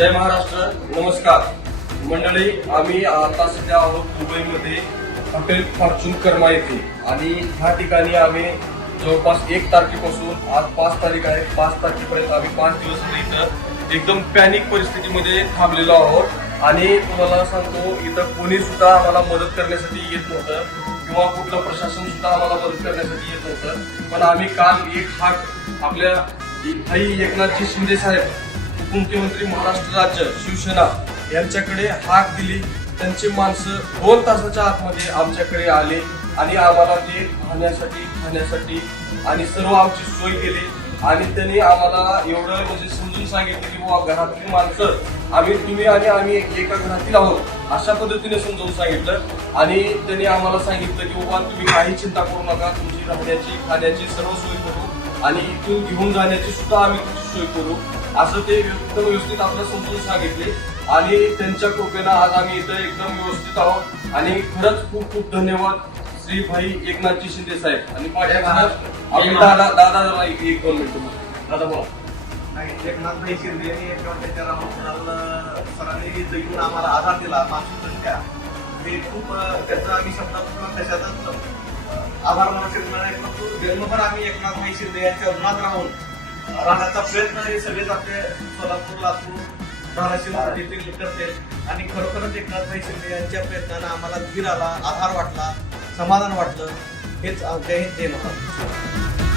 जय महाराष्ट्र. नमस्कार मंडळी, आम्ही आता सध्या आहोत दुबईमध्ये हॉटेल फॉर्च्यून कर्मा येथे आणि ह्या ठिकाणी आम्ही जवळपास 1 तारखेपासून आज 5 तारीख आहे. 5 तारखेपर्यंत आम्ही 5 दिवस इथं एकदम पॅनिक परिस्थितीमध्ये थांबलेलो आहोत आणि तुम्हाला सांगतो इथं कोणी सुद्धा आम्हाला मदत करण्यासाठी येत नव्हतं किंवा कुठलं प्रशासन सुद्धा आम्हाला मदत करण्यासाठी येत नव्हतं. पण आम्ही काल एक हाक आपल्या भाई एकनाथजी शिंदे साहेब उपमुख्यमंत्री महाराष्ट्र राज्य शिवसेना यांच्याकडे हाक दिली. त्यांची माणसं 2 तासाच्या आतमध्ये आमच्याकडे आले आणि आम्हाला ते राहण्यासाठी खाण्यासाठी आणि सर्व आमची सोय केली आणि त्यांनी आम्हाला एवढं म्हणजे समजून सांगितलं की बाबा घरातली माणसं तुम्ही आणि आम्ही एका घरातील आहोत अशा पद्धतीने समजावून सांगितलं आणि त्यांनी आम्हाला सांगितलं की बाबा तुम्ही काही चिंता करू नका, तुमची राहण्याची खाण्याची सर्व सोय करू आणि इथून घेऊन जाण्याची सुद्धा आम्ही तुमची सोय करू असं ते एकदम व्यवस्थित आपल्याला समजून सांगितले आणि त्यांच्या कृपेनं आज आम्ही इथं एकदम व्यवस्थित आहोत आणि खरंच खूप खूप धन्यवाद श्री भाई एकनाथजी शिंदे साहेब. आणि आम्ही दादा 1-2 मिनिटं दादा बोला. एकनाथभाई शिंदे यांनी त्याच्या सरांनी इथं येऊन आम्हाला आधार दिला मानसिकदृष्ट्या. ते खूप त्याचा आम्ही शब्दात कशातच आभार मानू शकणार नाही, परंतु जन्मभर आम्ही एकनाथभाई शिंदे यांच्या ऋणात राहण्याचा प्रयत्न हे सगळेच आपले सोलापूर लातूर धाराशिव देखील करते आणि खरोखरच एकनाथभाई शिंदे यांच्या प्रयत्नानं आम्हाला धीर आला, आधार वाटला, समाधान वाटलं. हेच जय हिंद जय महाराष्ट्र.